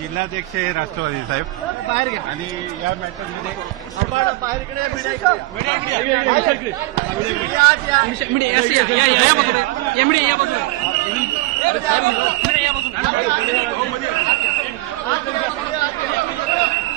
जिल्हाध्यक्ष हे राष्ट्रवादी साहेब बाहेर घ्या आणि या मॅटरमध्ये बाहेर इकडे मीडिया